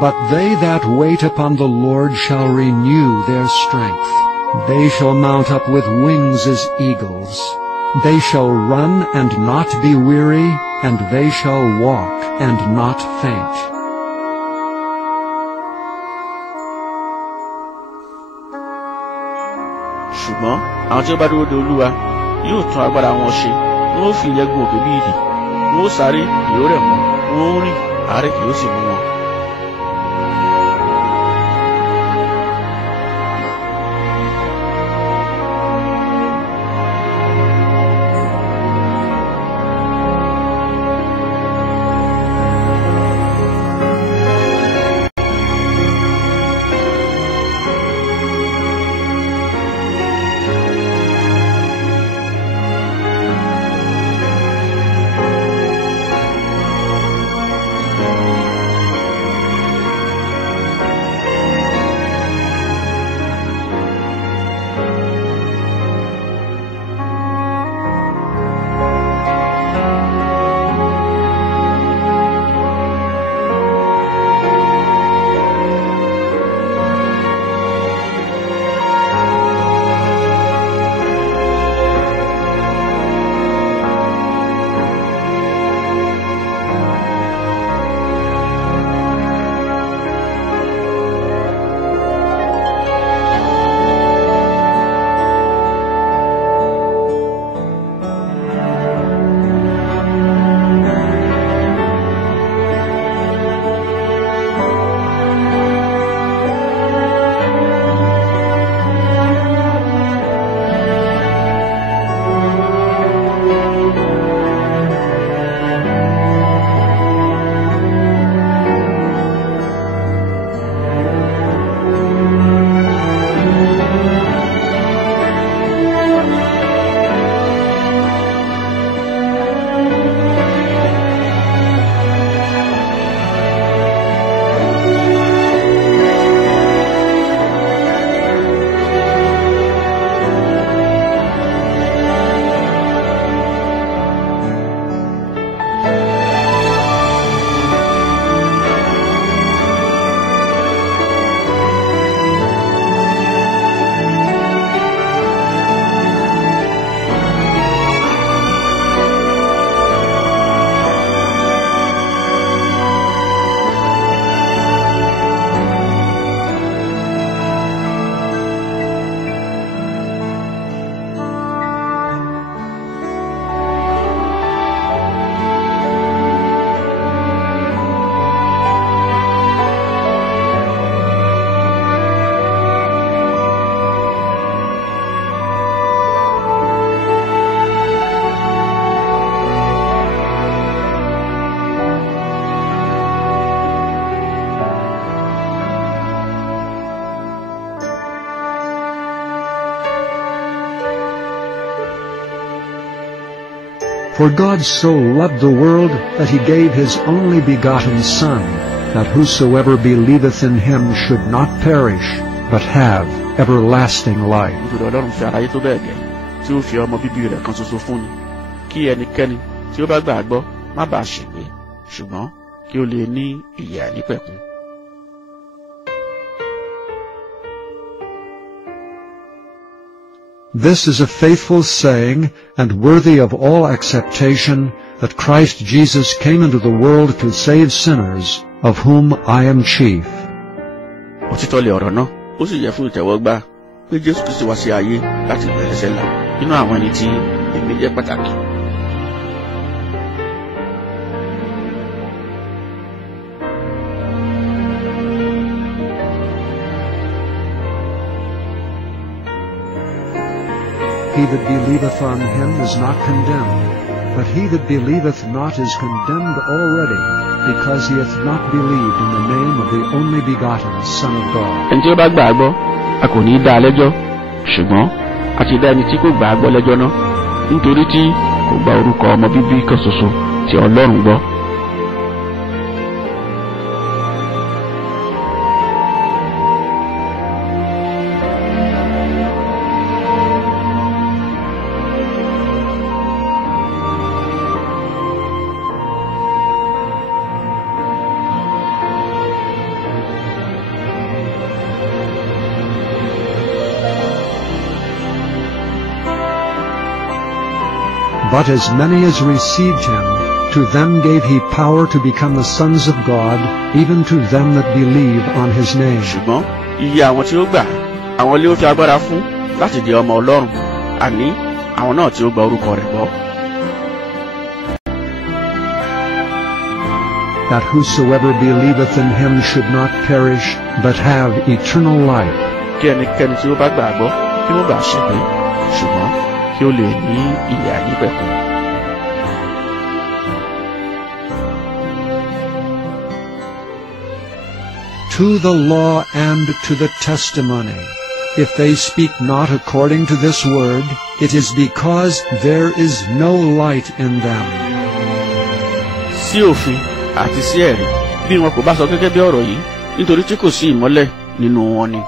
But they that wait upon the Lord shall renew their strength. They shall mount up with wings as eagles. They shall run and not be weary, and they shall walk and not faint. Ṣùgbọ́n àwọn tí ó bá dúró de Olúwa yóò tún agbára wọn ṣe, wọn ó fi ìyẹ́ gun òkè bí idì, wọn ó sáré kì yóò rẹ̀ wọ́n, wọn ó rìn àárẹ̀ kì yóò sì mú wọn. For God so loved the world that he gave his only begotten Son, that whosoever believeth in him should not perish, but have everlasting life. Nítorí Ọlọ́run fẹ́ aráyé tó bẹ́ẹ̀ gẹ́, tí ó fi ọmọ bíbí rẹ̀ kan ṣoṣo fún ni, kí ẹnikẹ́ni tí ó bá gbàgbọ́ má bàa ṣègbé, ṣùgbọ́n kí ó lè ní ìyè àìnípẹ̀kun. This is a faithful saying and worthy of all acceptation, that Christ Jesus came into the world to save sinners, of whom I am chief. Òtítọ́ lé ọ̀rọ̀ náà, ó sì yẹ fún ìtẹ́wọ́gbà pé Jésù Kristi wá sí ayé láti gba ẹ̀ṣẹ̀ là nínú àwọn ẹni tí èmi jẹ́ pàtàkì. He that believeth on him is not condemned, but he that believeth not is condemned already, because he hath not believed in the name of the only begotten Son of God. Ẹni tí ó bá gbàgbọ́, a kò ní dá a lẹ́jọ́, ṣùgbọ́n a ti dá ẹni tí kò gbàgbọ́ lẹ́jọ́ náà, nítorí tí kò gba orúkọ ọmọ bíbí kan ṣoṣo tí Ọlọ́run gbọ́. But as many as received him, to them gave he power to become the sons of God, even to them that believe on his name. ṣùgbọ́n iye àwọn tí ó gbà àwọn lé ó fi agbára fún láti di ọmọ Ọlọ́run, àní àwọn náà tí ó gba orúkọ rẹ̀ gbọ́. That whosoever believeth in him should not perish, but have eternal life. Kí ẹnikẹ́ni tí ó bá gbàgbọ́ kí ó bá ṣègbé, ṣùgbọ́n kí ó lè ní ìyè àìnípẹ̀kun. To the law and to the testimony. If they speak not according to this word, it is because there is no light in them. Sí òfin àti sí ẹ̀rí bí wọn kò bá sọ gẹ́gẹ́ bí ọ̀rọ̀ yìí, nítorí tí kò sí ìmọ́lẹ̀ nínú wọn ni.